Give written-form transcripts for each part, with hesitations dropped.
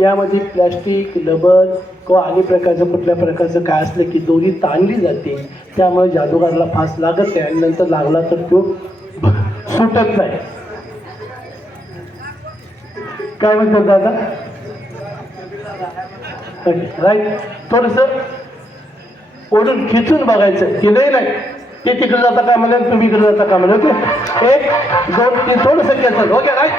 यामध्ये plastic rubber किंवा अनेक प्रकारचं कुठल्या प्रकारचं काय असलं की दोरी ताणली जाते, त्यामुळे जादूगारला फास लागत नाही आणि नंतर लागला तर तो सुटत नाही. काय म्हणतात दादा? राईट. थोडंसं ओढून खिचून बघायचं की नाही ते तिकडे जाता का म्हणा तुम्ही इकडे जाता का म्हणा. ओके, 1 2 3 थोडंसं खेचलं. Okay right.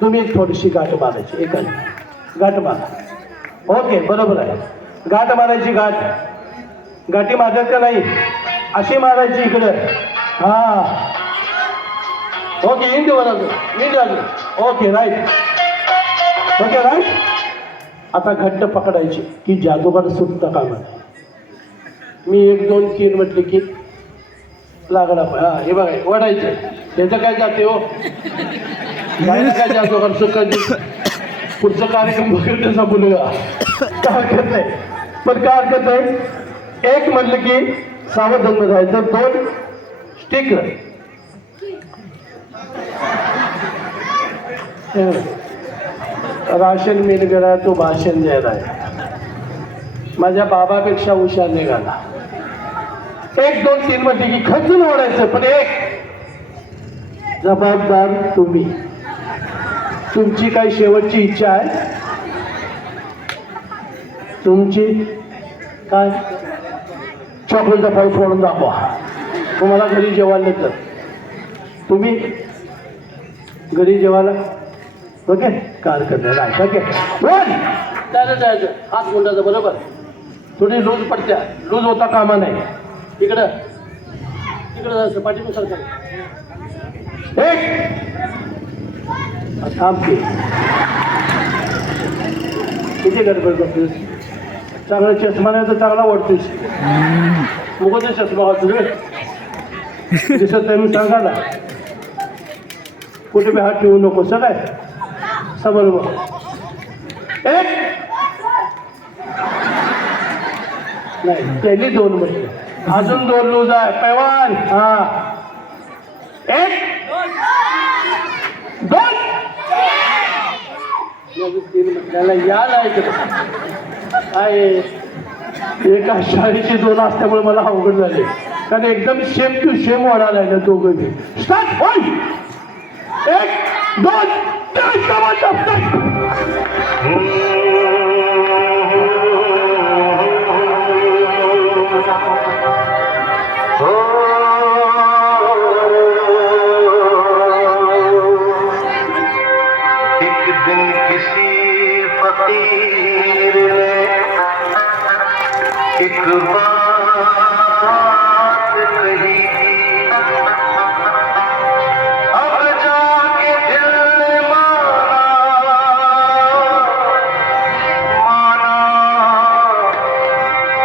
तुम्ही थोडीशी गाठ मारायची, एक गाठ मारा. ओके, बरोबर आहे. गाठ मारायची. गाठी मारत का नाही अशी मारायची इकडं. हा ओके, इंडी वाजव. Okay right. Okay right. आता घट्ट पकडायची की जादूगार सुटतं का मला. मी 1 2 3 म्हटले की लागला. हा हे बघा ओढायचं. त्याचं काय जाते हो काय जादूगार सुकायची. पुढचा कार्यक्रम बघेल त्याचा मुलगा काय हरकत नाही. पण काय हरकत नाही. 1 म्हटलं की सावधान राहायचं. 2 स्टिक. राशन मिल गेला तो भाषण द्यायला आहे. माझ्या बाबापेक्षा हुशार निघाला. 1 2 3 म्हटले की खचून ओढायचं. पण 1 जबाबदार तुम्ही. तुमची काही शेवटची इच्छा आहे? तुमची काय? चॉकलेटचा पाईप फोडून दाखवा. तुम्हाला घरी जेवायला तर तुम्ही घरी जेवायला. ओके, कार करणार. ओके, त्याला जायचं. हात गुंडाचं बरोबर. थोडी लूज पडत्या. लूज होता कामा नाही. इकडं जायचं. पाठीनुसार थांबते. किती गडबड करतोस. चांगला चष्मा नाही तर चांगला वाटतोस. मुगत चष्मा वाटतो रे. दिसत नाही मी सांगा ना. कुठे बी हात ठेवू नको. सगळं समोर बघ. 1 नाही पहिली 2 म्हटले. अजून 2 लूज आहे. पैवान. हा 1 2 म्हटल्याला यायला काय. एका शाळेची 2 असल्यामुळे मला अवघड झाले. कारण एकदम सेम टू सेम वाढायला लागलं दोघं बी. स्टार्ट. 1 2 एक दिन किसी फकीर ने एक बात कही थी. अब जाके दिल ने माना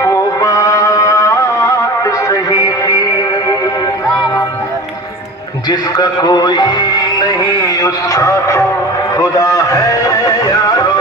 वो बात सही थी. जिसका कोई नहीं उसका तो खुदा है यारो.